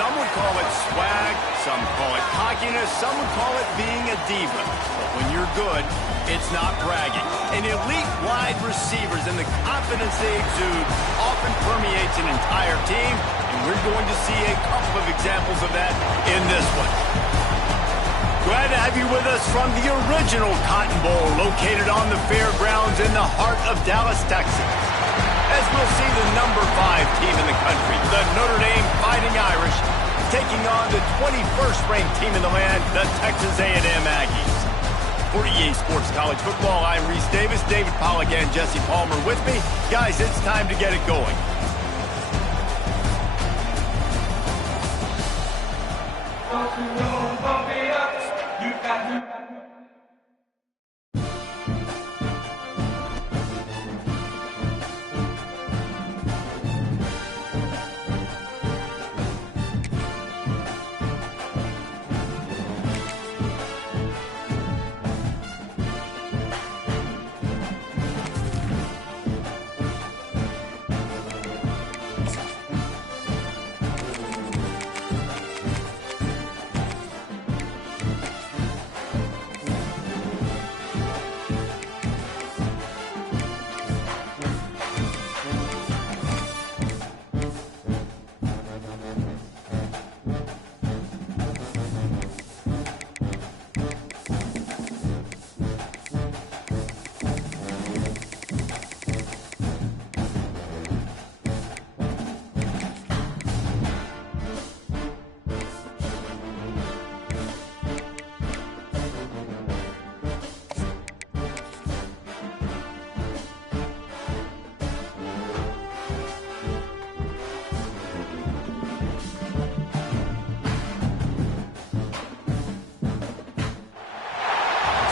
Some would call it swag, some call it cockiness, some would call it being a diva. But when you're good, it's not bragging. And elite wide receivers and the confidence they exude often permeates an entire team, and we're going to see a couple of examples of that in this one. Glad to have you with us from the original Cotton Bowl located on the fairgrounds in the heart of Dallas, Texas. As we'll see the number 5 team in the country, the Notre Dame Fighting Irish, taking on the 21st ranked team in the land, the Texas A&M Aggies. For EA Sports College Football, I'm Reese Davis, David Pollack and Jesse Palmer with me. Guys, it's time to get it going. Don't you know, bump it up, you got to...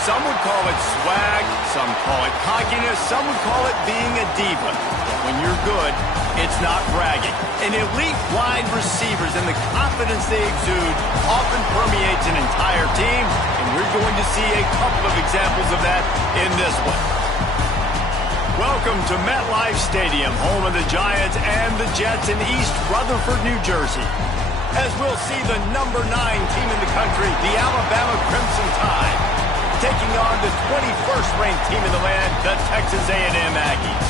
Some would call it swag, some call it cockiness, some would call it being a diva. But when you're good, it's not bragging. And elite wide receivers and the confidence they exude often permeates an entire team, and we're going to see a couple of examples of that in this one. Welcome to MetLife Stadium, home of the Giants and the Jets in East Rutherford, New Jersey. As we'll see the number 9 team in the country, the Alabama Crimson Tide, taking on the 21st ranked team in the land, the Texas A&M Aggies.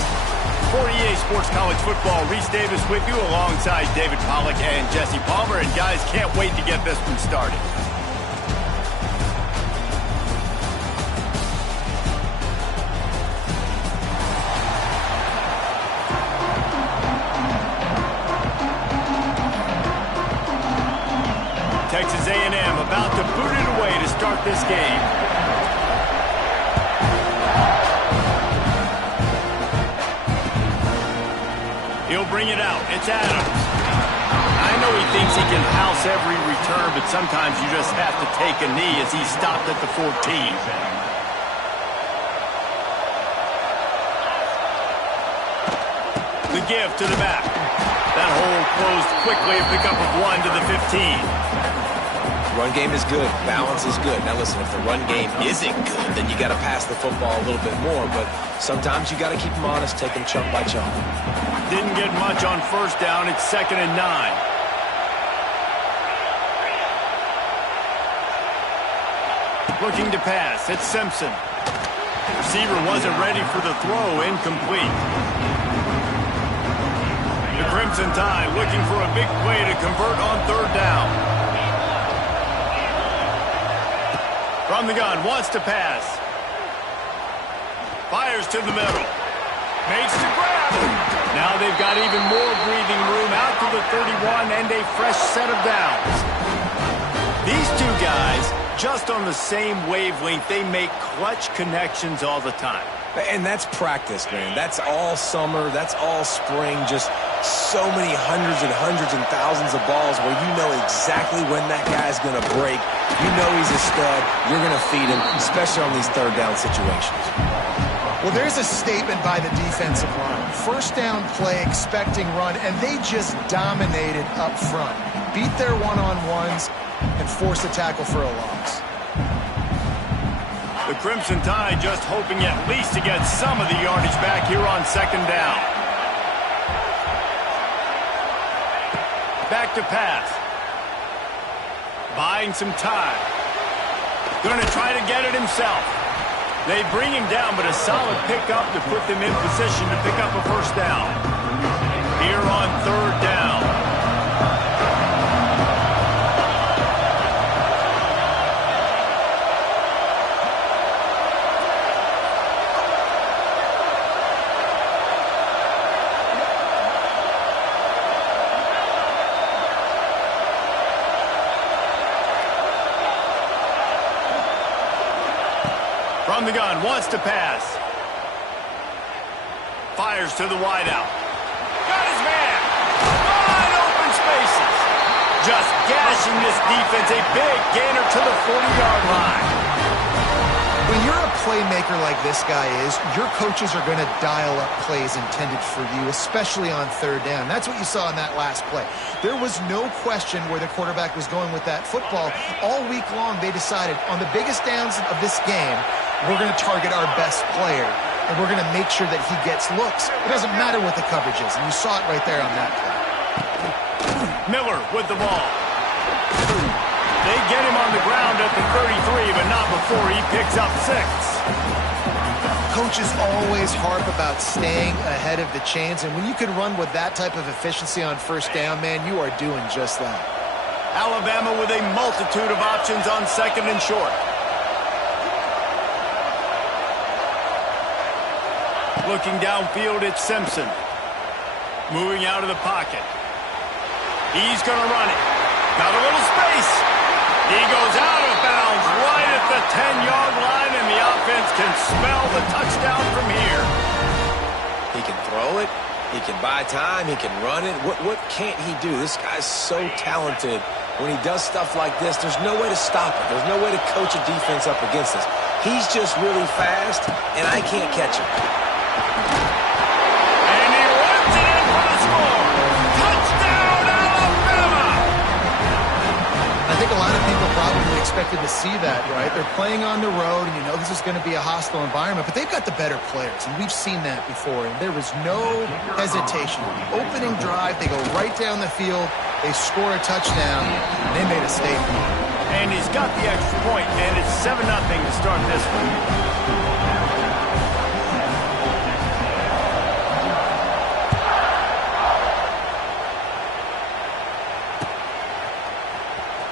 For EA Sports College Football, Reese Davis with you alongside David Pollack and Jesse Palmer. And guys, can't wait to get this one started. Texas A&M about to boot it away to start this game. He'll bring it out. It's Adams. I know he thinks he can house every return, but sometimes you just have to take a knee as he stopped at the 14. The give to the back. That hole closed quickly, a pickup of 1 to the 15. Run game is good. Balance is good. Now listen, if the run game isn't good, then you got to pass the football a little bit more. But sometimes you got to keep them honest, take them chunk by chunk. Didn't get much on first down. It's 2nd and 9. Looking to pass. It's Simpson. The receiver wasn't ready for the throw. Incomplete. The Crimson Tide looking for a big play to convert on 3rd down. From the gun, wants to pass. Fires to the middle. Makes the grab. Now they've got even more breathing room out to the 31 and a fresh set of downs. These two guys, just on the same wavelength, they make clutch connections all the time. And that's practice, man. That's all summer. That's all spring. Just so many hundreds and thousands of balls where you know exactly when that guy's going to break. You know he's a stud. You're going to feed him, especially on these 3rd down situations. Well, there's a statement by the defensive line. 1st down play, expecting run, and they just dominated up front. Beat their one-on-ones and forced a tackle for a loss. The Crimson Tide just hoping at least to get some of the yardage back here on 2nd down. Back to pass. Buying some time. Going to try to get it himself. They bring him down, but a solid pickup to put them in position to pick up a first down. Here on third down. From the gun, wants to pass. Fires to the wideout. Got his man. Wide open spaces. Just gashing this defense. A big gainer to the 40-yard line. When you're a playmaker like this guy is, your coaches are going to dial up plays intended for you, especially on third down. That's what you saw in that last play. There was no question where the quarterback was going with that football. All week long, they decided on the biggest downs of this game, we're going to target our best player, and we're going to make sure that he gets looks. It doesn't matter what the coverage is, and you saw it right there on that play. Miller with the ball. They get him on the ground at the 33, but not before he picks up 6. Coaches always harp about staying ahead of the chains, and when you can run with that type of efficiency on first down, man, you are doing just that. Alabama with a multitude of options on second and short. Looking downfield, it's Simpson. Moving out of the pocket. He's going to run it. Got a little space. He goes out of bounds right at the 10-yard line, and the offense can smell the touchdown from here. He can throw it. He can buy time. He can run it. What can't he do? This guy's so talented. When he does stuff like this, there's no way to stop it. There's no way to coach a defense up against this. He's just really fast, and I can't catch him. And he runs it in for the score. Touchdown, Alabama! I think a lot of people probably expected to see that, right? They're playing on the road, and you know this is going to be a hostile environment, but they've got the better players, and we've seen that before, and there was no hesitation. Opening drive, they go right down the field, they score a touchdown, and they made a statement. And he's got the extra point, and it's 7-0 to start this one.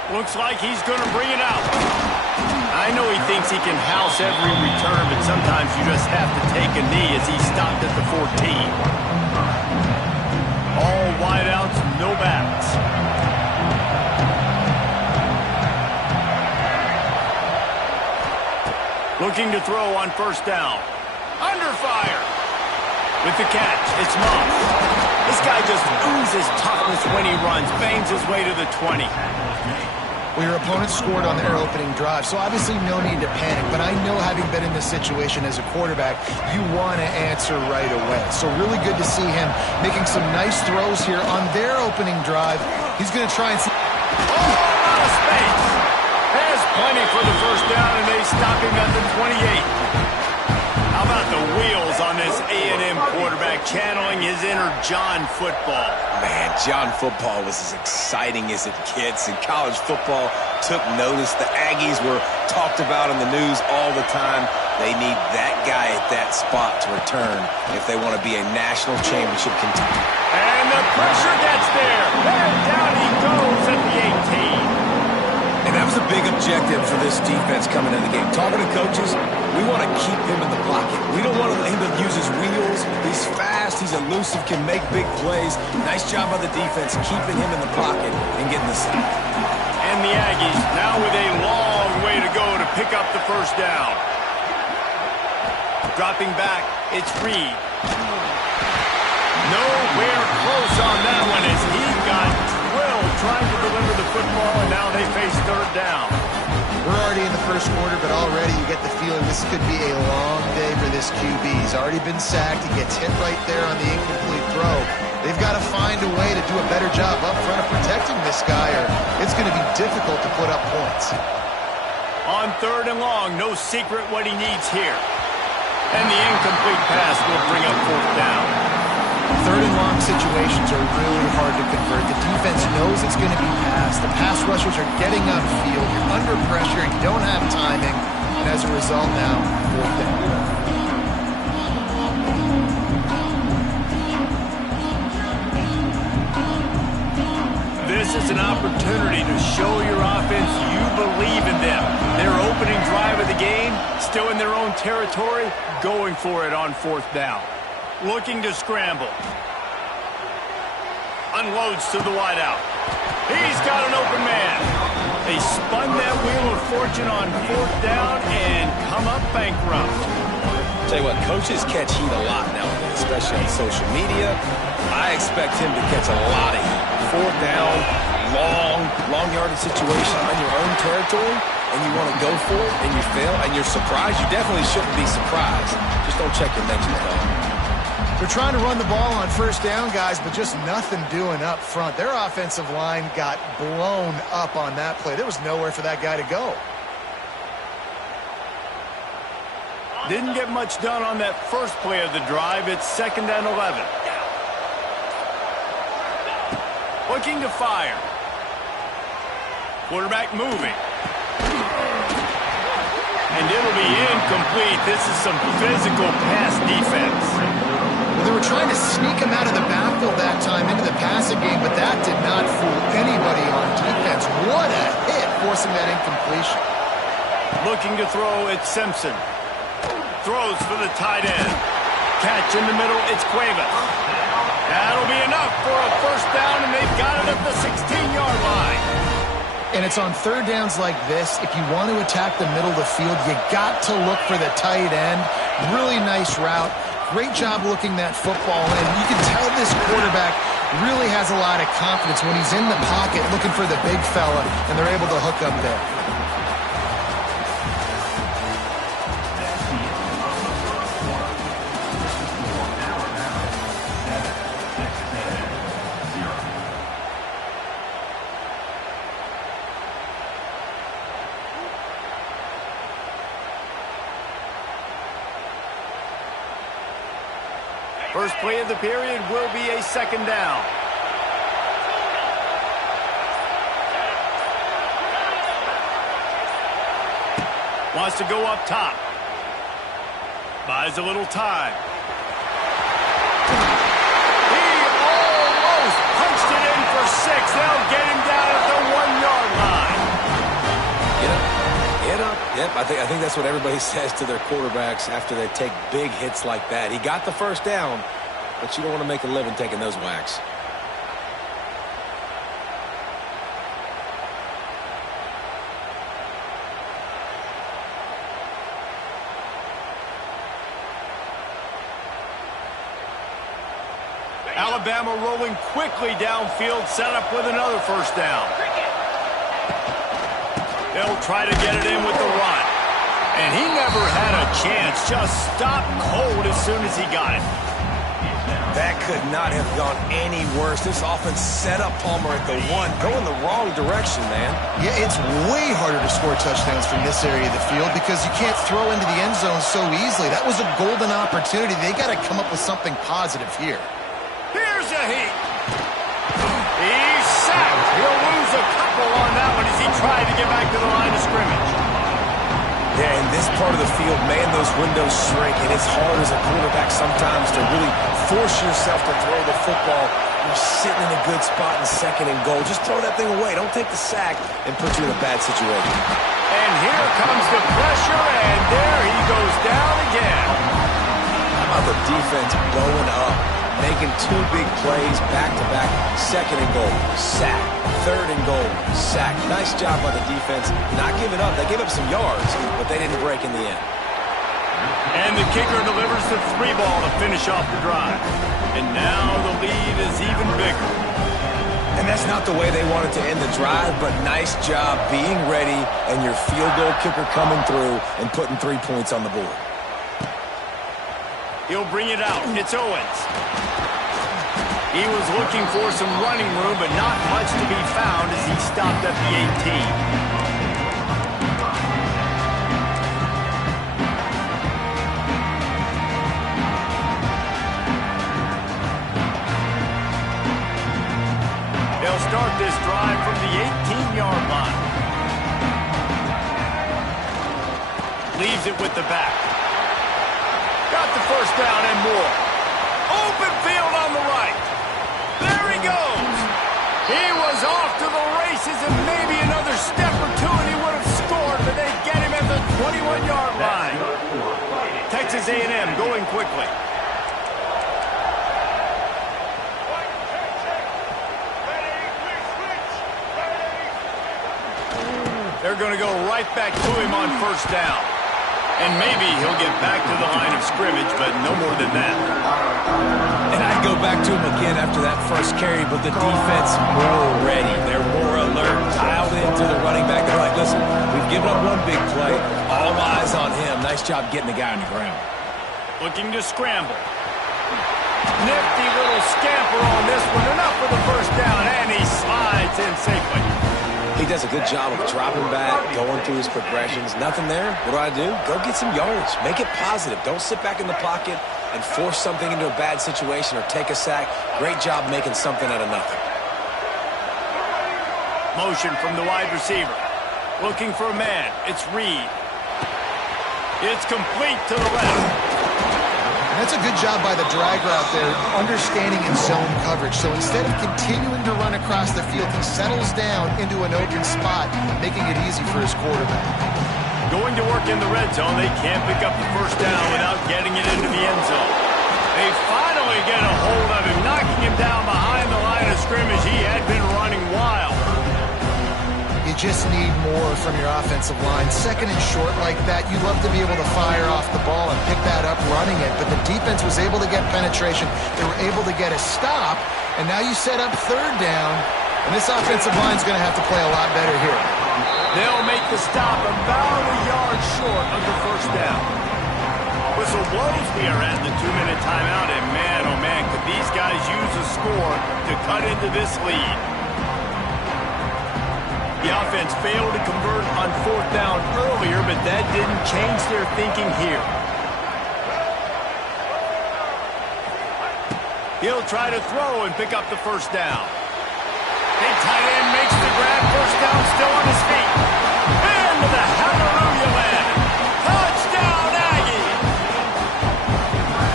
Looks like he's going to bring it out. I know he thinks he can house every return, but sometimes you just have to take a knee as he stopped at the 14. All wideouts, no backs. Looking to throw on first down. Under fire. With the catch, it's Moss. This guy just oozes toughness when he runs, bangs his way to the 20. Well, your opponent scored on their opening drive, so obviously no need to panic. But I know, having been in this situation as a quarterback, you want to answer right away. So really good to see him making some nice throws here on their opening drive. He's going to try and see... Oh, a lot of space. Has plenty for the first down, and they stop him at the 28. How about the wheels on this A&M quarterback, channeling his inner John football? Man, John football was as exciting as it gets, and college football took notice. The Aggies were talked about in the news all the time. They need that guy at that spot to return if they want to be a national championship contender. And the pressure gets there. And down he goes at the 18. And that was a big objective for this defense coming into the game. Talking to coaches, we want to keep him in the pocket. We don't want him to use his wheels. He's fast, he's elusive, can make big plays. Nice job by the defense keeping him in the pocket and getting the sack. And the Aggies now with a long way to go to pick up the first down. Dropping back, it's Reed. Nowhere close on that one as he got drilled trying to deliver the football, and now they face third down. We're already in the first quarter, but already you get the feeling this could be a long day for this QB. He's already been sacked. He gets hit right there on the incomplete throw. They've got to find a way to do a better job up front of protecting this guy, or it's going to be difficult to put up points. On third and long, no secret what he needs here. And the incomplete pass will bring up fourth down. Third and long situations are really hard to convert. The defense knows it's going to be passed. The pass rushers are getting upfield. You're under pressure. You don't have timing. And as a result now, fourth down. This is an opportunity to show your offense you believe in them. Their opening drive of the game, still in their own territory, going for it on fourth down. Looking to scramble. Unloads to the wideout. He's got an open man. They spun that wheel of fortune on fourth down and come up bankrupt. Tell you what, coaches catch heat a lot nowadays, especially on social media. I expect him to catch a lot of heat. Fourth down, long yardage situation on your own territory, and you want to go for it, and you fail, and you're surprised. You definitely shouldn't be surprised. Just don't check your mentions, though. They're trying to run the ball on first down, guys, but just nothing doing up front. Their offensive line got blown up on that play. There was nowhere for that guy to go. Didn't get much done on that first play of the drive. It's 2nd and 11. Looking to fire. Quarterback moving. And it'll be incomplete. This is some physical pass defense. Well, they were trying to sneak him out of the backfield that time into the passing game, but that did not fool anybody on defense. What a hit, forcing that incompletion. Looking to throw, it's Simpson. Throws for the tight end. Catch in the middle, it's Cuevas. That'll be enough for a first down, and they've got it at the 16-yard line. And it's on third downs like this. If you want to attack the middle of the field, you got to look for the tight end. Really nice route. Great job looking that football in. You can tell this quarterback really has a lot of confidence when he's in the pocket looking for the big fella, and they're able to hook up there. First play of the period will be a 2nd down. Wants to go up top. Buys a little time. He almost punched it in for 6. They'll get him down at the 1-yard line. Get up. Yep, I think that's what everybody says to their quarterbacks after they take big hits like that. He got the first down, but you don't want to make a living taking those whacks. Alabama rolling quickly downfield, set up with another first down. They'll try to get it in with the run. And he never had a chance. Just stopped cold as soon as he got it. That could not have gone any worse. This offense set up Palmer at the 1. Going the wrong direction, man. Yeah, it's way harder to score touchdowns from this area of the field because you can't throw into the end zone so easily. That was a golden opportunity. They got to come up with something positive here. Here's a heat. He's sacked. He'll lose a couple on that one as he tried to get back to the line of scrimmage. Yeah, in this part of the field, man, those windows shrink, and it's hard as a quarterback sometimes to really force yourself to throw the football. You're sitting in a good spot in 2nd and goal. Just throw that thing away. Don't take the sack and put you in a bad situation. And here comes the pressure, and there he goes down again. How about the defense blowing up, making 2 big plays back-to-back, 2nd and goal, sack, 3rd and goal, sack. Nice job by the defense, not giving up. They gave up some yards, but they didn't break in the end. And the kicker delivers the 3 ball to finish off the drive. And now the lead is even bigger. And that's not the way they wanted to end the drive, but nice job being ready and your field goal kicker coming through and putting 3 points on the board. He'll bring it out. It's Owens. He was looking for some running room, but not much to be found as he stopped at the 18. it with the back. Got the first down and more. Open field on the right. There he goes. He was off to the races, and maybe another step or two and he would have scored, but they get him at the 21-yard line. Texas A&M going quickly. They're going to go right back to him on first down. And maybe he'll get back to the line of scrimmage, but no more than that. And I'd go back to him again after that first carry, but the defense more ready. They're more alert, dialed into the running back. They're like, listen, we've given up one big play. All eyes on him. Nice job getting the guy on the ground. Looking to scramble. Nifty little scamper on this one. Enough for the first down, and he slides in safely. He does a good job of dropping back, going through his progressions. Nothing there. What do? Go get some yardage. Make it positive. Don't sit back in the pocket and force something into a bad situation or take a sack. Great job making something out of nothing. Motion from the wide receiver. Looking for a man. It's Reed. It's complete to the left. That's a good job by the drag route there, understanding his zone coverage. So instead of continuing to run across the field, he settles down into an open spot, making it easy for his quarterback. Going to work in the red zone. They can't pick up the first down without getting it into the end zone. They finally get a hold of him, knocking him down behind the line of scrimmage. He had been running wild. You just need more from your offensive line. Second and short like that, you'd love to be able to fire off the ball and pick that up running it. But the defense was able to get penetration. They were able to get a stop. And now you set up third down. And this offensive line is going to have to play a lot better here. They'll make the stop about a yard short of the first down. Whistle blows. We are at the 2-minute timeout. And man, oh man, could these guys use a score to cut into this lead. The offense failed to convert on fourth down earlier, but that didn't change their thinking here. He'll try to throw and pick up the first down. Big tight end makes the grab. First down, still on his feet. Into the hallelujah land. Touchdown, Aggie!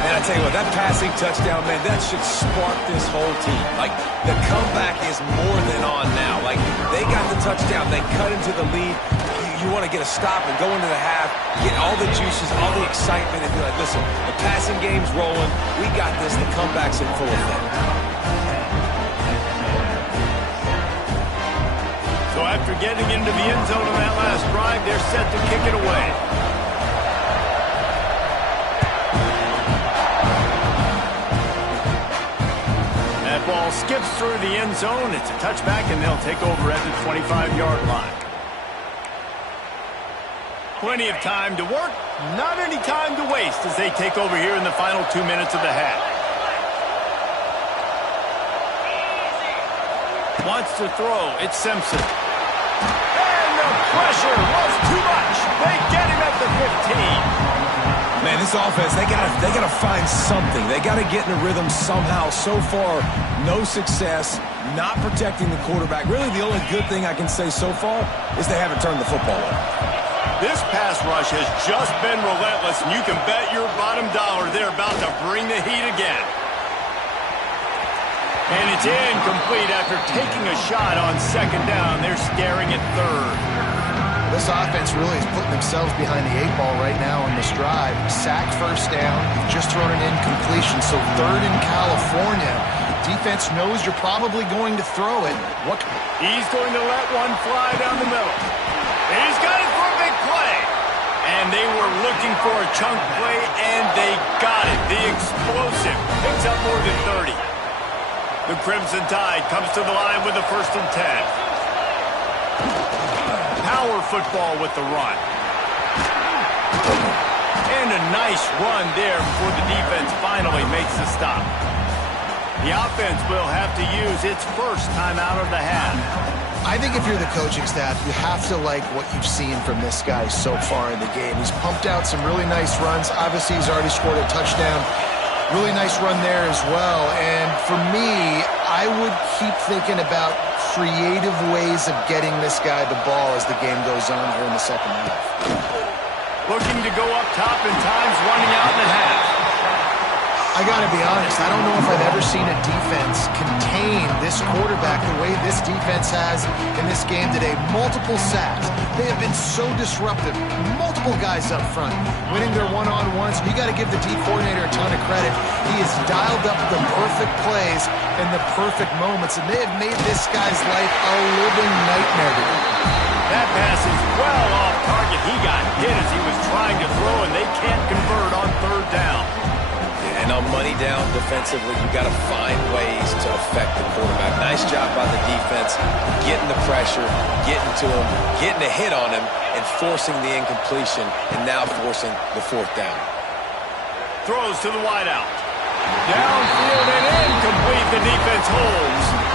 Man, I tell you what, that passing touchdown, man, that should spark this whole team. Like, the comeback is more than on now. Like, they got the touchdown. They cut into the lead. You want to get a stop and go into the half, get all the juices, all the excitement, and be like, listen, the passing game's rolling. We got this. The comeback's in full effect. So after getting into the end zone on that last drive, they're set to kick it away. That ball skips through the end zone. It's a touchback, and they'll take over at the 25-yard line. Plenty of time to work, not any time to waste as they take over here in the final 2 minutes of the half. Wants to throw. It's Simpson. And the pressure was too much. They get him at the 15. Man, this offense, they gotta find something. They gotta get in a rhythm somehow. So far, no success, not protecting the quarterback. Really, the only good thing I can say so far is they haven't turned the football over. This pass rush has just been relentless, and you can bet your bottom dollar they're about to bring the heat again. And it's incomplete after taking a shot on second down. They're staring at third. This offense really is putting themselves behind the 8 ball right now on this drive. Sack first down, just thrown an incompletion, so third in California. Defense knows you're probably going to throw it. He's going to let one fly down the middle. He's got it for a big play. And they were looking for a chunk play, and they got it. The explosive picks up more than 30. The Crimson Tide comes to the line with the 1st and 10. Power football with the run. And a nice run there before the defense finally makes the stop. The offense will have to use its first timeout of the half. I think if you're the coaching staff, you have to like what you've seen from this guy so far in the game. He's pumped out some really nice runs. Obviously, he's already scored a touchdown. Really nice run there as well. And for me, I would keep thinking about creative ways of getting this guy the ball as the game goes on here in the second half. Looking to go up top and time's running out in the half. I got to be honest, I don't know if I've ever seen a defense contain this quarterback the way this defense has in this game today. Multiple sacks. They have been so disruptive. Multiple guys up front winning their one-on-ones. You got to give the D coordinator a ton of credit. He has dialed up the perfect plays and the perfect moments, and they have made this guy's life a living nightmare today. That pass is well off target. He got hit as he was trying to throw, and they can't convert on third down. And on money down defensively, you got to find ways to affect the quarterback. Nice job by the defense, getting the pressure, getting to him, getting a hit on him, and forcing the incompletion, and now forcing the fourth down. Throws to the wideout. Downfield and incomplete. The defense holds.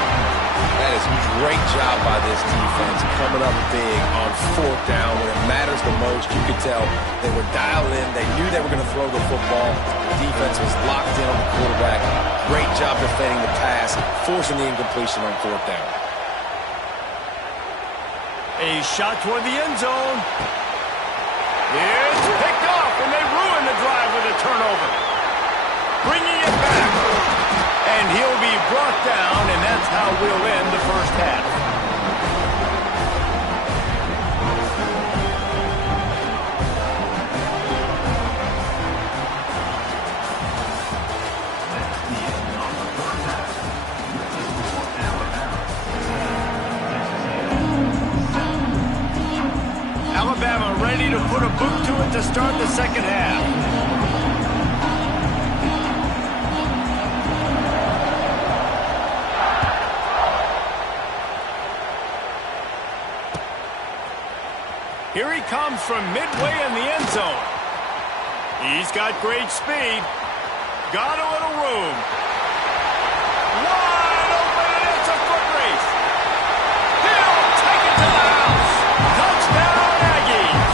That is a great job by this defense, coming up big on fourth down when it matters the most. You could tell they were dialed in. They knew they were going to throw the football. The defense was locked in on the quarterback. Great job defending the pass, forcing the incompletion on fourth down. A shot toward the end zone. It's picked off, and they ruin the drive with a turnover. Bringing it back. And he'll be brought down, and that's how we'll end the first half. Alabama ready to put a boot to it to start the second half. Here he comes from midway in the end zone. He's got great speed. Got a little room. Wide open, and it's a foot race. He'll take it to the house. Touchdown, Aggies.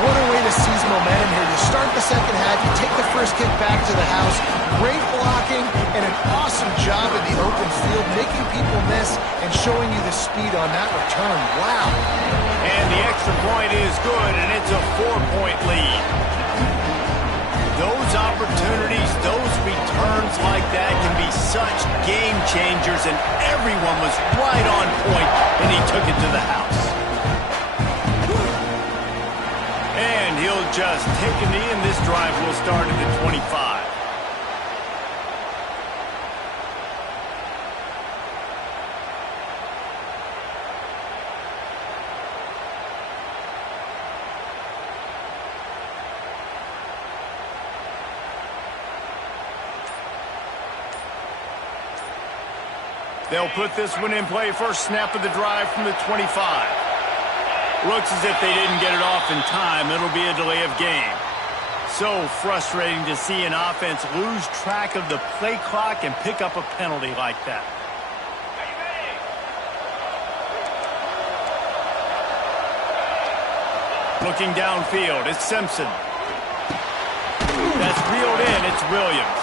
What a way to seize momentum here. You start the second half, you take the first kick back to the house. Great blocking and an awesome job in the open field, making people miss and showing you the speed on that return. Wow. And the extra point is good, and it's a 4-point lead. Those opportunities, those returns like that can be such game changers, and everyone was right on point, and he took it to the house. And he'll just take a knee, and this drive will start at the 25. They'll put this one in play. First snap of the drive from the 25. Looks as if they didn't get it off in time. It'll be a delay of game. So frustrating to see an offense lose track of the play clock and pick up a penalty like that. Looking downfield, it's Simpson. That's reeled in, it's Williams.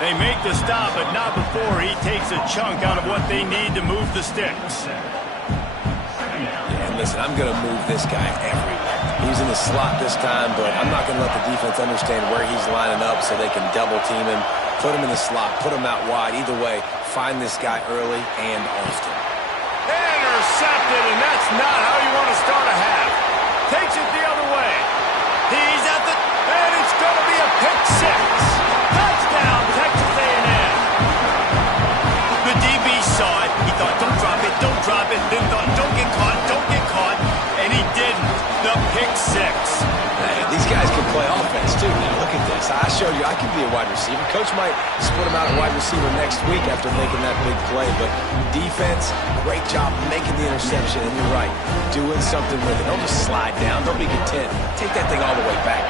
They make the stop, but not before he takes a chunk out of what they need to move the sticks. Yeah, and listen, I'm going to move this guy everywhere. He's in the slot this time, but I'm not going to let the defense understand where he's lining up so they can double team him, put him in the slot, put him out wide. Either way, find this guy early and often. Intercepted, and that's not how you want to start a half. Takes it the other way. He's at the, and it's going to be a pick six. Touchdown, Texas A&M. The DB saw it. He thought, don't drop it. Then thought, don't get caught. And he didn't. The pick six. Hey, these guys can play offense, too. Now, look at this. I showed you I can be a wide receiver. Coach might split him out at wide receiver next week after making that big play. But defense, great job making the interception. And you're right, doing something with it. Don't just slide down. Don't be content. Take that thing all the way back.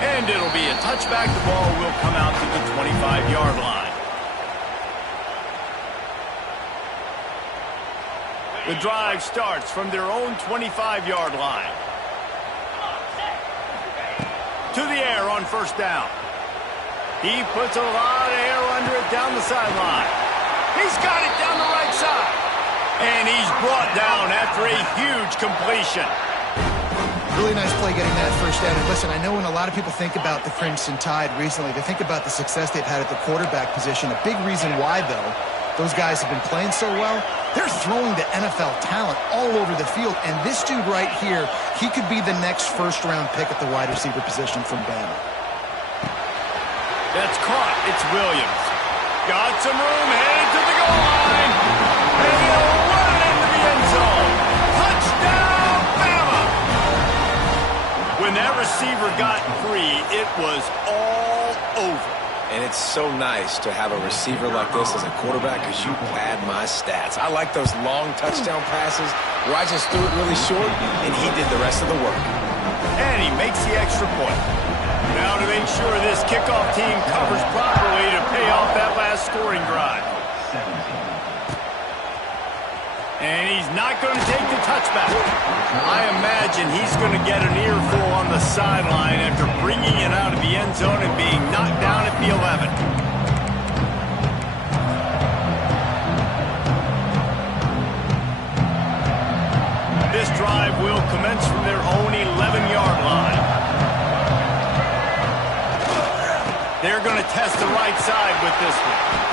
And it'll be a touchback. The ball will come out to the 25-yard line. The drive starts from their own 25-yard line. To the air on first down. He puts a lot of air under it down the sideline. He's got it down the right side. And he's brought down after a huge completion. Really nice play getting that first down. And listen, I know when a lot of people think about the Crimson Tide recently, they think about the success they've had at the quarterback position. A big reason why, though, those guys have been playing so well, they're throwing to NFL talent all over the field. And this dude right here, he could be the next first-round pick at the wide receiver position from Bama. That's caught. It's Williams. Got some room, headed to the goal line. And he'll run it into the end zone. Touchdown, Bama! When that receiver got free, it was all over. And it's so nice to have a receiver like this as a quarterback because you pad my stats. I like those long touchdown passes where I just threw it really short and he did the rest of the work. And he makes the extra point. Now to make sure this kickoff team covers properly to pay off that last scoring drive. And he's not going to take the touchback. I imagine he's going to get an earful on the sideline after bringing it out of the end zone and being knocked down at the 11. This drive will commence from their own 11-yard line. They're going to test the right side with this one.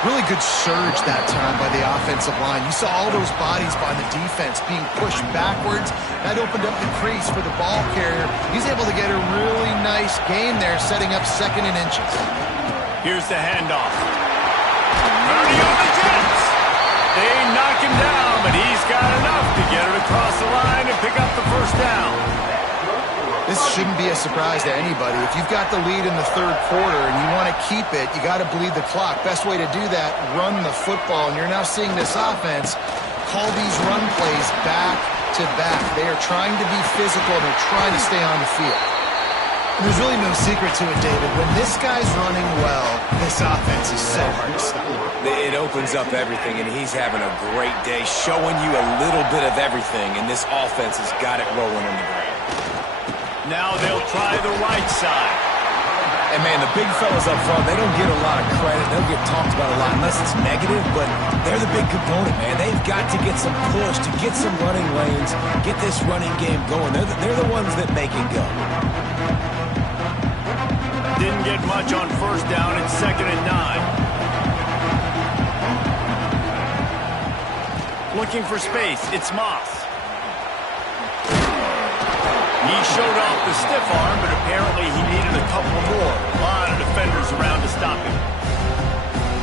Really good surge that time by the offensive line. You saw all those bodies by the defense being pushed backwards. That opened up the crease for the ball carrier. He's able to get a really nice gain there, setting up 2nd and inches. Here's the handoff. 30 on the Jets. They knock him down, but he's got enough to get it across the line and pick up the first down. This shouldn't be a surprise to anybody. If you've got the lead in the 3rd quarter and you want to keep it, you got to bleed the clock. Best way to do that, run the football. And you're now seeing this offense call these run plays back to back. They are trying to be physical. They're trying to stay on the field. And there's really no secret to it, David. When this guy's running well, this offense is so hard to stop. It opens up everything, and he's having a great day, showing you a little bit of everything, and this offense has got it rolling on the ground. Now they'll try the right side. And, man, the big fellas up front, they don't get a lot of credit. They don't get talked about a lot unless it's negative, but they're the big component, man. They've got to get some push, to get some running lanes, get this running game going. They're the ones that make it go. Didn't get much on first down. It's 2nd and 9. Looking for space. It's Moss. He showed off the stiff arm, but apparently he needed a couple more. A lot of defenders around to stop him.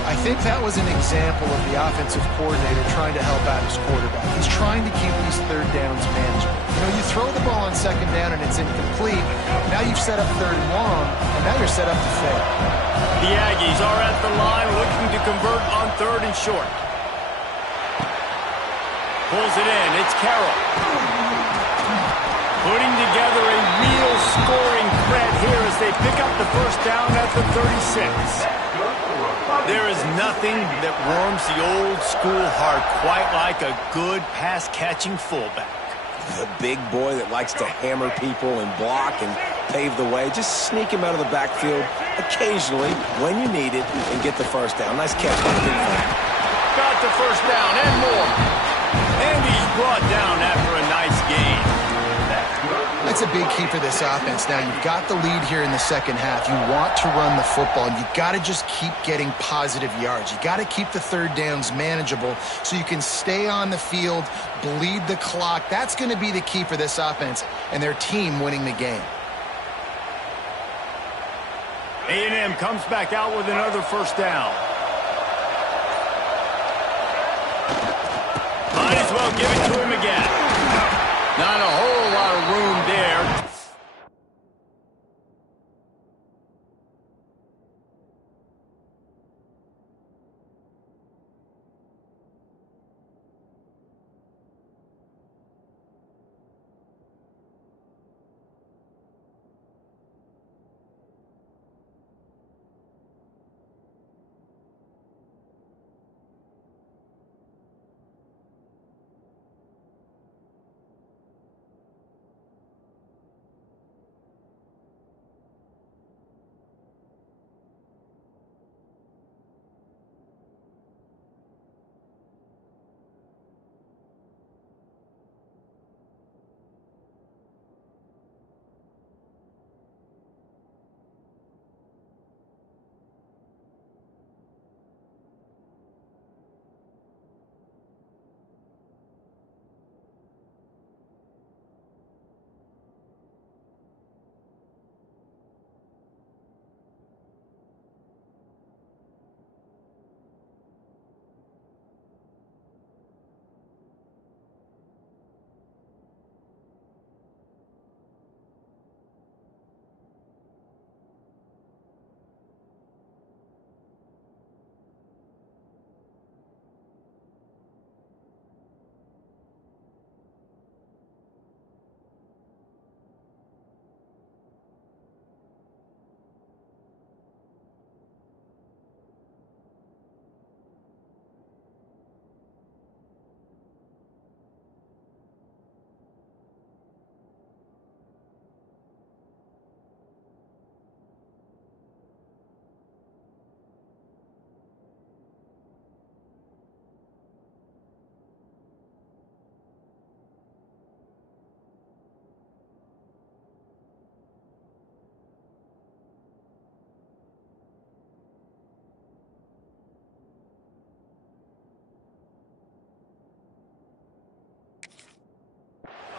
I think that was an example of the offensive coordinator trying to help out his quarterback. He's trying to keep these 3rd downs manageable. You know, you throw the ball on 2nd down and it's incomplete. Now you've set up 3rd and long, and now you're set up to fail. The Aggies are at the line looking to convert on 3rd and short. Pulls it in. It's Carroll. Putting together a real scoring threat here as they pick up the first down at the 36. There is nothing that warms the old school heart quite like a good pass-catching fullback. The big boy that likes to hammer people and block and pave the way. Just sneak him out of the backfield occasionally when you need it and get the first down. Nice catch by the big fella. Got the first down and more. And he's brought down after a nice gain. That's a big key for this offense. Now, you've got the lead here in the 2nd half. You want to run the football, and you've got to just keep getting positive yards. You got to keep the 3rd downs manageable so you can stay on the field, bleed the clock. That's going to be the key for this offense and their team winning the game. A&M comes back out with another first down. Might as well give it to him again. Not a whole lot of room there.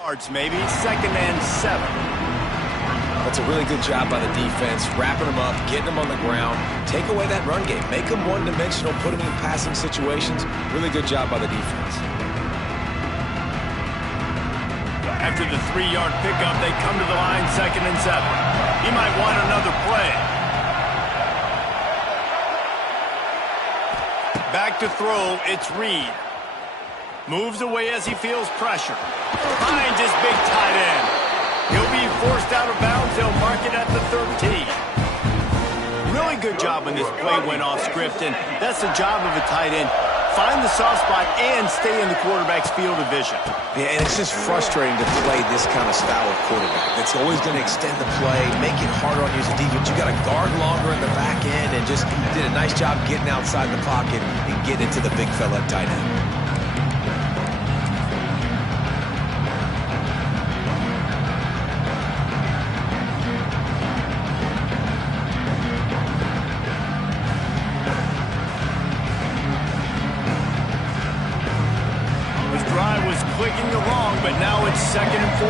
yards, maybe. 2nd and 7. That's a really good job by the defense, wrapping them up, getting them on the ground. Take away that run game. Make them one-dimensional, put them in passing situations. Really good job by the defense. After the 3-yard pickup, they come to the line 2nd and 7. He might want another play. Back to throw, it's Reed. Moves away as he feels pressure. Finds his big tight end. He'll be forced out of bounds. They'll mark it at the 13. Really good job when this play went off script, and that's the job of a tight end. Find the soft spot and stay in the quarterback's field of vision. Yeah, and it's just frustrating to play this kind of style of quarterback. That's always going to extend the play, make it harder on you as a defense. You got to guard longer in the back end, and just did a nice job getting outside the pocket and getting into the big fella at tight end. Clicking along, but now it's 2nd and 14.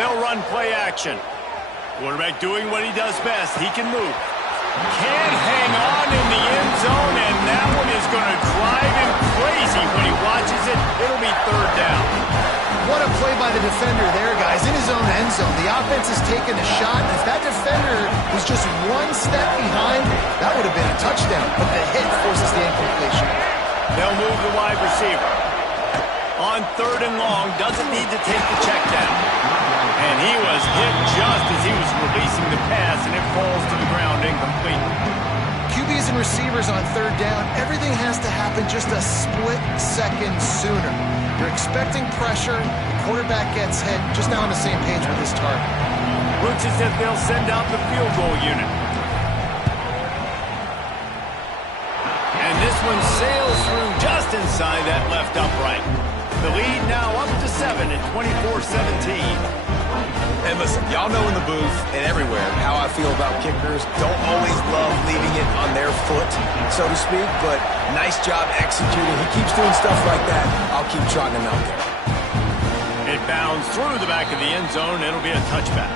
They'll run play action. Quarterback doing what he does best. He can move. Can't hang on in the end zone, and that one is going to drive him crazy when he watches it. It'll be 3rd down. What a play by the defender there, guys. In his own end zone, the offense has taken a shot. If that defender was just one step behind, that would have been a touchdown. But the hit forces the incompletion. They'll move the wide receiver. On 3rd and long, doesn't need to take the check down. And he was hit just as he was releasing the pass, and it falls to the ground incomplete. QBs and receivers on 3rd down, everything has to happen just a split second sooner. You're expecting pressure, the quarterback gets hit, just now on the same page with his target. Looks as if they'll send out the field goal unit. And this one sails through just inside that left upright. The lead now up to 7 at 24-17. And listen, y'all know in the booth and everywhere how I feel about kickers. Don't always love leaving it on their foot, so to speak, but nice job executing. He keeps doing stuff like that. I'll keep trotting him out there. It bounds through the back of the end zone. It'll be a touchback.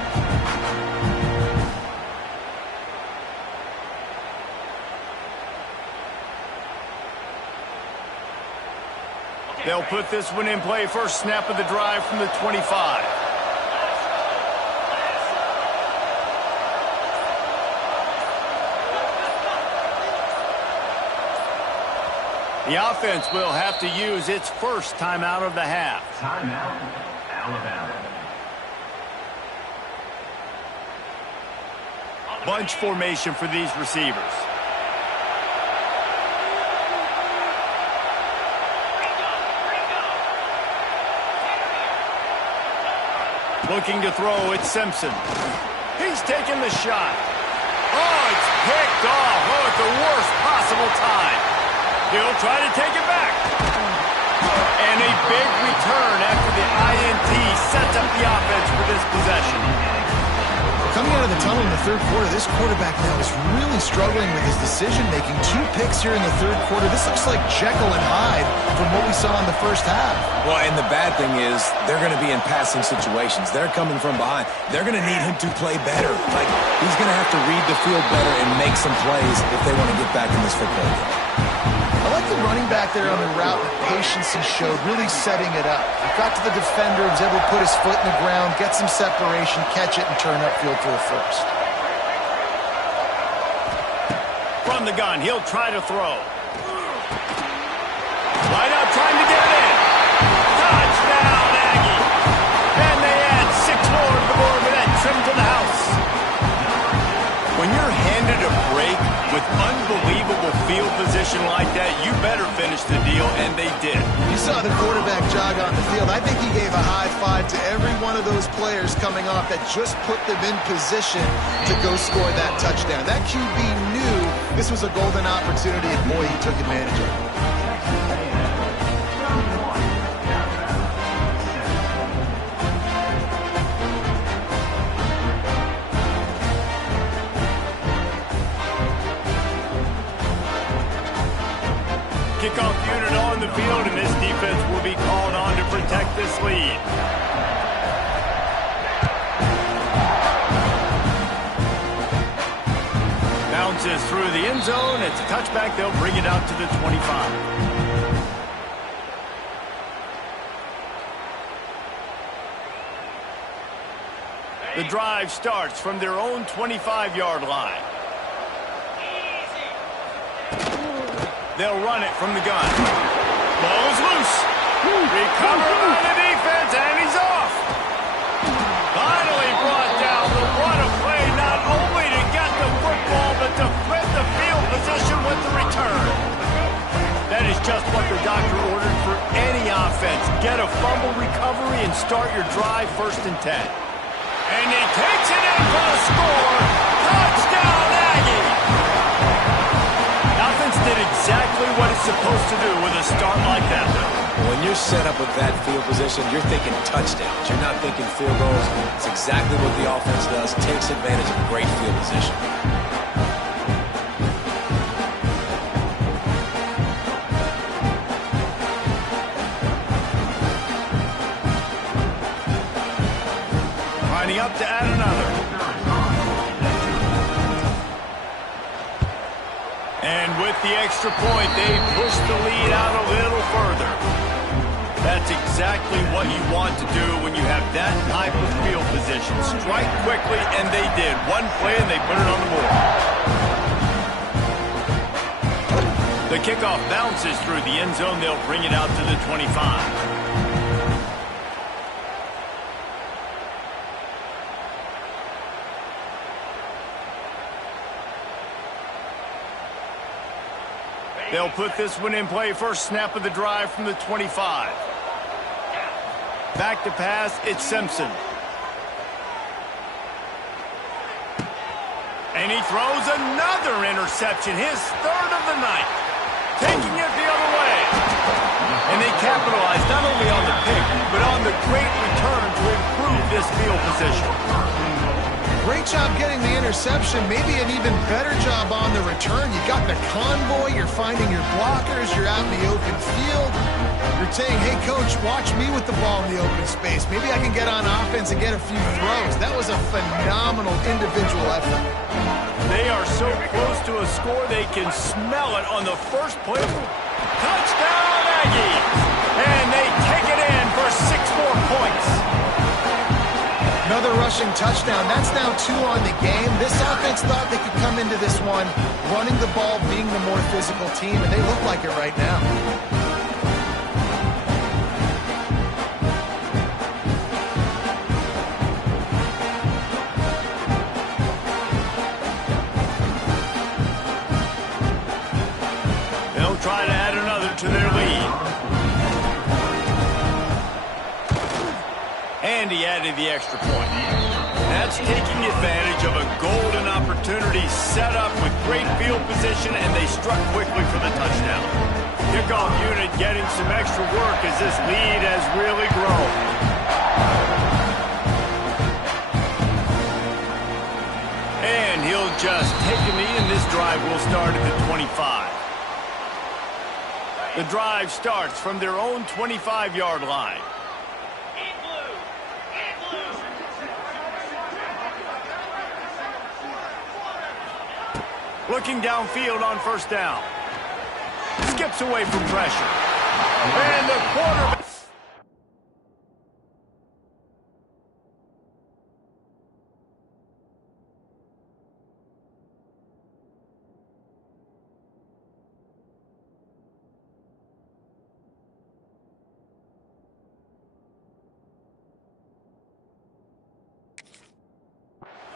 They'll put this one in play. First snap of the drive from the 25. The offense will have to use its first timeout of the half. Timeout, Alabama. Bunch formation for these receivers. Looking to throw, it's Simpson. He's taking the shot. Oh, it's picked off. Oh, at the worst possible time. He'll try to take it back. And a big return after the INT sets up the offense for this possession. Coming out of the tunnel in the 3rd quarter, this quarterback now is really struggling with his decision-making. 2 picks here in the 3rd quarter. This looks like Jekyll and Hyde from what we saw in the first half. Well, and the bad thing is they're going to be in passing situations. They're coming from behind. They're going to need him to play better. Like, he's going to have to read the field better and make some plays if they want to get back in this football game. I like the running back there on the route, the patience he showed, really setting it up. He got to the defender, was able to put his foot in the ground, get some separation, catch it, and turn upfield for a first. From the gun, he'll try to throw. Right out, trying to get it in. Touchdown, Aggie. And they add 6 more to the board with that trim to the house. When you're handed a break with unbelievable field position like that, you better finish the deal, and they did. You saw the quarterback jog on the field. I think he gave a high five to every one of those players coming off that just put them in position to go score that touchdown. That QB knew this was a golden opportunity, and boy, he took advantage of it. Kickoff unit on on the field, and this defense will be called on to protect this lead. Bounces through the end zone. It's a touchback. They'll bring it out to the 25. The drive starts from their own 25-yard line. They'll run it from the gun. Ball is loose. Recovered by the defense, and he's off. Finally brought down. The what a play, not only to get the football, but to flip the field position with the return. That is just what the doctor ordered for any offense. Get a fumble recovery and start your drive 1st and 10. And he takes it in for the score. Touchdown, Aggie! Offense did exactly what it's supposed to do with a start like that. When you're set up with that field position, you're thinking touchdowns. You're not thinking field goals. It's exactly what the offense does. Takes advantage of great field position. Up to add another. And with the extra point, they push the lead out a little further. That's exactly what you want to do when you have that type of field position. Strike quickly, and they did. One play, and they put it on the board. The kickoff bounces through the end zone. They'll bring it out to the 25. They'll put this one in play. First snap of the drive from the 25. Back to pass, it's Simpson. And he throws another interception, his 3rd of the night. Taking it the other way. And they capitalize not only on the pick, but on the great return to improve this field position. Great job getting the interception, maybe an even better job on the return. You got the convoy, you're finding your blockers, you're out in the open field. You're saying, hey, coach, watch me with the ball in the open space. Maybe I can get on offense and get a few throws. That was a phenomenal individual effort. They are so close to a score, they can smell it on the first play. Touchdown, Aggies! And they take it in for 6 more points. Another rushing touchdown. That's now 2 on the game. This offense thought they could come into this one running the ball, being the more physical team, and they look like it right now. They'll try to add another to their lead. And he added the extra point. That's taking advantage of a golden opportunity set up with great field position, and they struck quickly for the touchdown. Kickoff unit getting some extra work as this lead has really grown. And he'll just take a knee, and this drive will start at the 25. The drive starts from their own 25-yard line. Looking downfield on 1st down. Skips away from pressure. And the quarterback.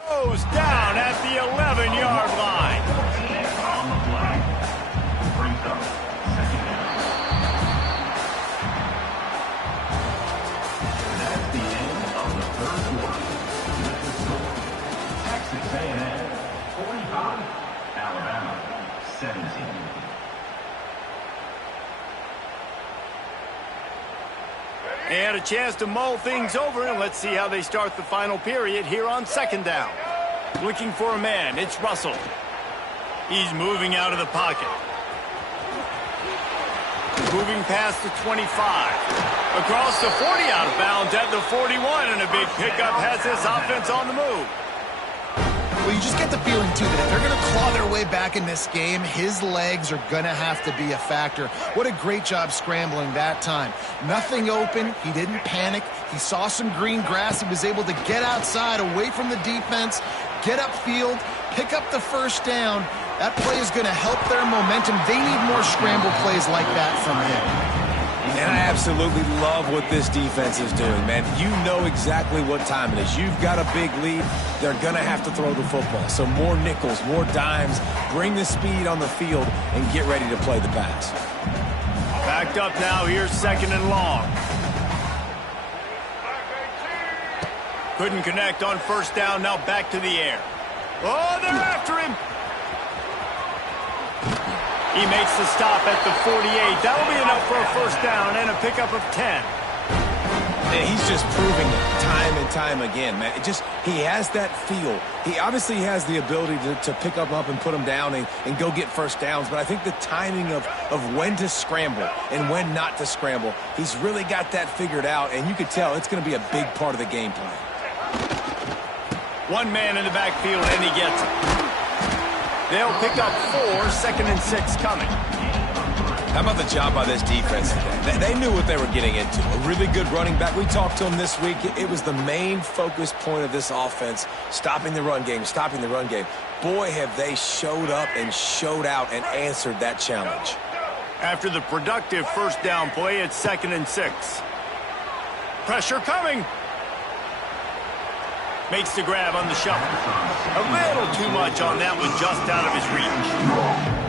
Goes down at the 11-yard line. On the flag. Brings up 2nd down. That's the end of the 3rd quarter. With the score, Texas A&M 45, Alabama 17. And a chance to mull things over, and let's see how they start the final period here on 2nd down. Looking for a man, it's Russell. He's moving out of the pocket. Moving past the 25. Across the 40, out of bounds at the 41, and a big pickup has this offense on the move. Well, you just get the feeling, too, that if they're going to claw their way back in this game, his legs are going to have to be a factor. What a great job scrambling that time. Nothing open. He didn't panic. He saw some green grass. He was able to get outside, away from the defense, get upfield, pick up the first down. That play is going to help their momentum. They need more scramble plays like that from him. And I absolutely love what this defense is doing, man. You know exactly what time it is. You've got a big lead. They're going to have to throw the football. So more nickels, more dimes, bring the speed on the field, and get ready to play the pass. Backed up now. Here's 2nd and long. Couldn't connect on 1st down. Now back to the air. Oh, they're after him. He makes the stop at the 48. That'll be enough for a 1st down and a pickup of 10. And he's just proving it time and time again, man. He has that feel. He obviously has the ability to pick up and put them down and go get 1st downs. But I think the timing of when to scramble and when not to scramble, he's really got that figured out. And you could tell it's going to be a big part of the game plan. One man in the backfield, and he gets it. They'll pick up 4, 2nd and 6 coming. How about the job by this defense today? They knew what they were getting into. A really good running back. We talked to him this week. It was the main focus point of this offense, stopping the run game, stopping the run game. Boy, have they showed up and showed out and answered that challenge. After the productive 1st down play, it's 2nd and 6. Pressure coming. Makes the grab on the shuffle. A little too much on that one, just out of his reach.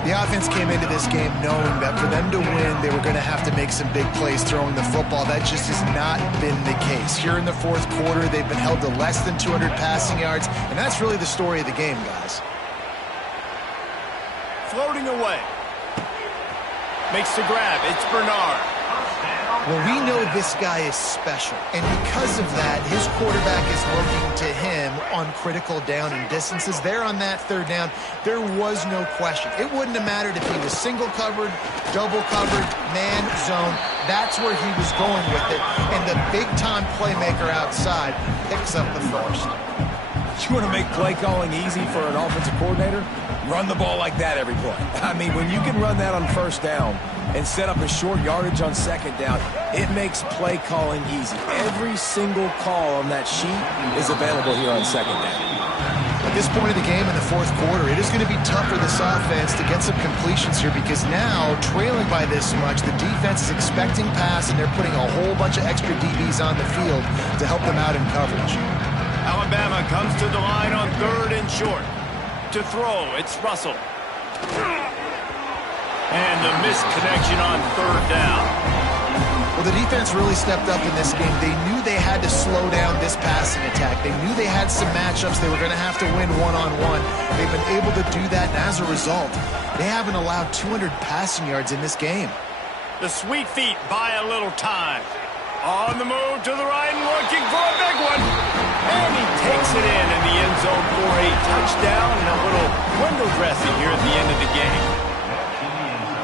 The offense came into this game knowing that for them to win, they were going to have to make some big plays throwing the football. That just has not been the case. Here in the 4th quarter, they've been held to less than 200 passing yards, and that's really the story of the game, guys. Floating away. Makes the grab. It's Bernard. Well, we know this guy is special, and because of that, his quarterback is looking to him on critical down and distances. There on that 3rd down, there was no question. It wouldn't have mattered if he was single covered, double covered, man, zone. That's where he was going with it, and the big-time playmaker outside picks up the 1st. You want to make play calling easy for an offensive coordinator? Run the ball like that every play. I mean, when you can run that on 1st down and set up a short yardage on 2nd down, it makes play calling easy. Every single call on that sheet is available here on 2nd down. At this point of the game in the 4th quarter, it is going to be tough for this offense to get some completions here because now, trailing by this much, the defense is expecting pass and they're putting a whole bunch of extra DBs on the field to help them out in coverage. Alabama comes to the line on 3rd and short. To throw, it's Russell. And the missed connection on 3rd down. Well, the defense really stepped up in this game. They knew they had to slow down this passing attack. They knew they had some matchups they were going to have to win one-on-one. They've been able to do that, and as a result, they haven't allowed 200 passing yards in this game. The sweet feet buy a little time. On the move to the right and looking for a big one. And he takes it in the end zone for a touchdown and a little window dressing here at the end of the game.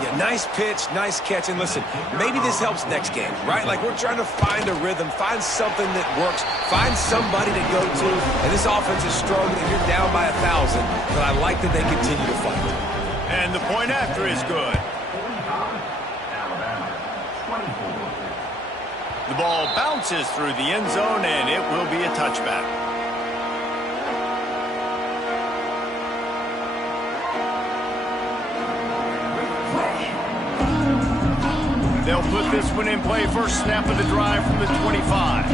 Yeah, nice pitch, nice catch. And listen, maybe this helps next game, right? Like we're trying to find a rhythm, find something that works, find somebody to go to. And this offense is strong and you're down by 1,000. But I like that they continue to fight. And the point after is good. The ball bounces through the end zone, and it will be a touchback. They'll put this one in play. First snap of the drive from the 25.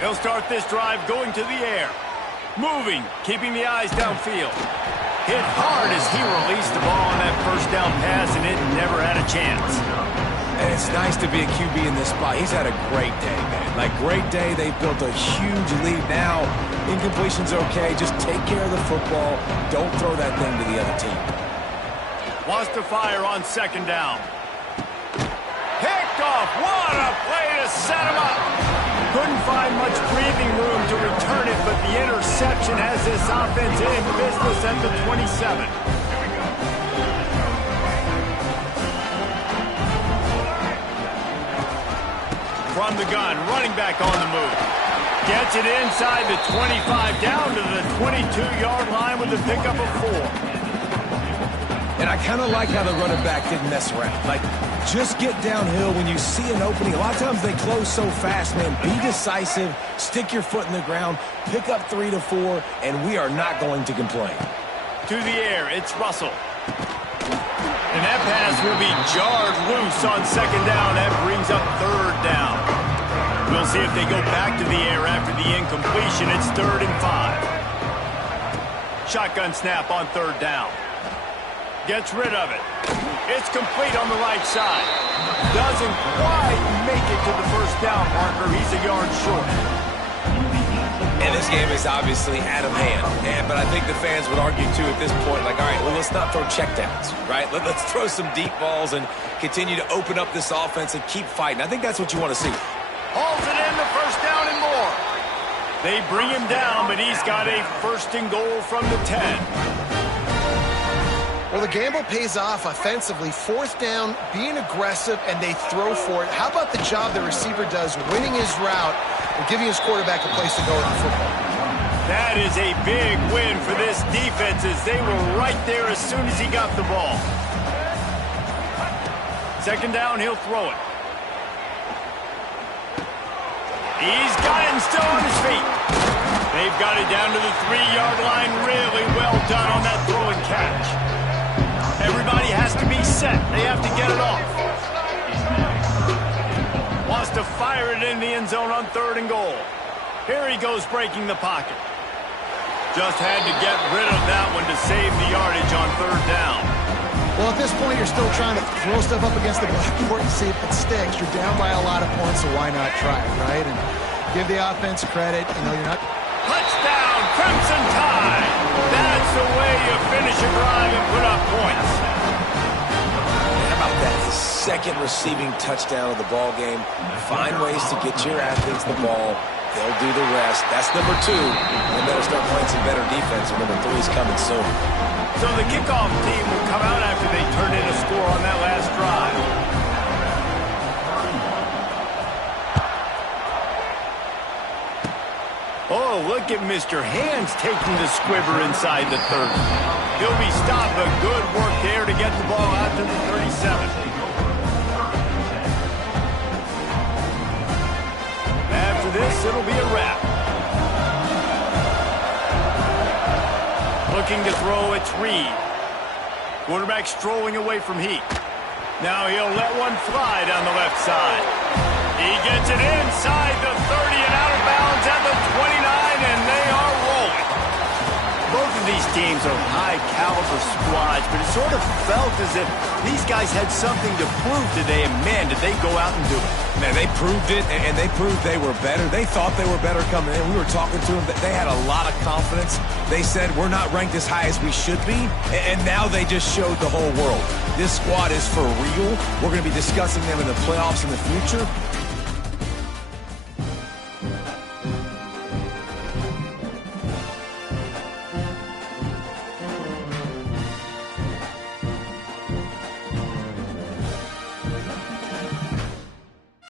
They'll start this drive going to the air. Moving, keeping the eyes downfield. Hit hard as he released the ball on that 1st down pass, and it never had a chance. And it's nice to be a QB in this spot. He's had a great day, man. Like, great day. They've built a huge lead now. Incompletion's okay. Just take care of the football. Don't throw that thing to the other team. Wants to fire on 2nd down. Picked off. What a play to set him up. Couldn't find much breathing room to return it, but the interception has this offense in business at the 27. from the gun, running back on the move. Gets it inside the 25, down to the 22-yard line with a pickup of 4. And I kind of like how the running back didn't mess around. Like, just get downhill when you see an opening. A lot of times they close so fast, man. Be decisive, stick your foot in the ground, pick up 3 to 4, and we are not going to complain. To the air, it's Russell. And that pass will be jarred loose on 2nd down. That brings up 3rd down. We'll see if they go back to the air after the incompletion. It's 3rd and 5. Shotgun snap on 3rd down. Gets rid of it. It's complete on the right side. Doesn't quite make it to the 1st down marker. He's a yard short. And this game is obviously out of hand. But I think the fans would argue, too, at this point, like, all right, well, let's not throw checkdowns, right? Let's throw some deep balls and continue to open up this offense and keep fighting. I think that's what you want to see. Hauls it in, the 1st down and more. They bring him down, but he's got a 1st and goal from the 10. Well, the gamble pays off offensively. 4th down, being aggressive, and they throw for it. How about the job the receiver does winning his route and giving his quarterback a place to go in the football? That is a big win for this defense as they were right there as soon as he got the ball. 2nd down, he'll throw it. He's got it and still on his feet. They've got it down to the 3-yard line. Really well done on that throw and catch. Everybody has to be set. They have to get it off. Wants to fire it in the end zone on 3rd and goal. Here he goes breaking the pocket. Just had to get rid of that one to save the yardage on 3rd down. Well, at this point, you're still trying to throw stuff up against the blackboard and see if it sticks. You're down by a lot of points, so why not try it, right? And give the offense credit. You know, you're not... Touchdown, Crimson Tide! That's the way you finish a drive and put up points. How about that? His 2nd receiving touchdown of the ball game. Find ways to get your athletes the ball. They'll do the rest. That's number 2. They better start playing some better defense. Number 3 is coming soon. So the kickoff team will come out after they turn in a score on that last drive. Oh, look at Mr. Hands taking the squibber inside the 30. He'll be stopped, but good work there to get the ball out to the 37. After this, it'll be a wrap. Looking to throw, it's Reed. Quarterback strolling away from Heat. Now he'll let one fly down the left side. He gets it inside the 30 and out of bounds at the 29, and they are rolling. Both of these teams are high-caliber squads, but it sort of felt as if these guys had something to prove today, and man, did they go out and do it. Man, they proved it, and they proved they were better. They thought they were better coming in. We were talking to them. They had a lot of confidence. They said, we're not ranked as high as we should be, and now they just showed the whole world. This squad is for real. We're going to be discussing them in the playoffs in the future.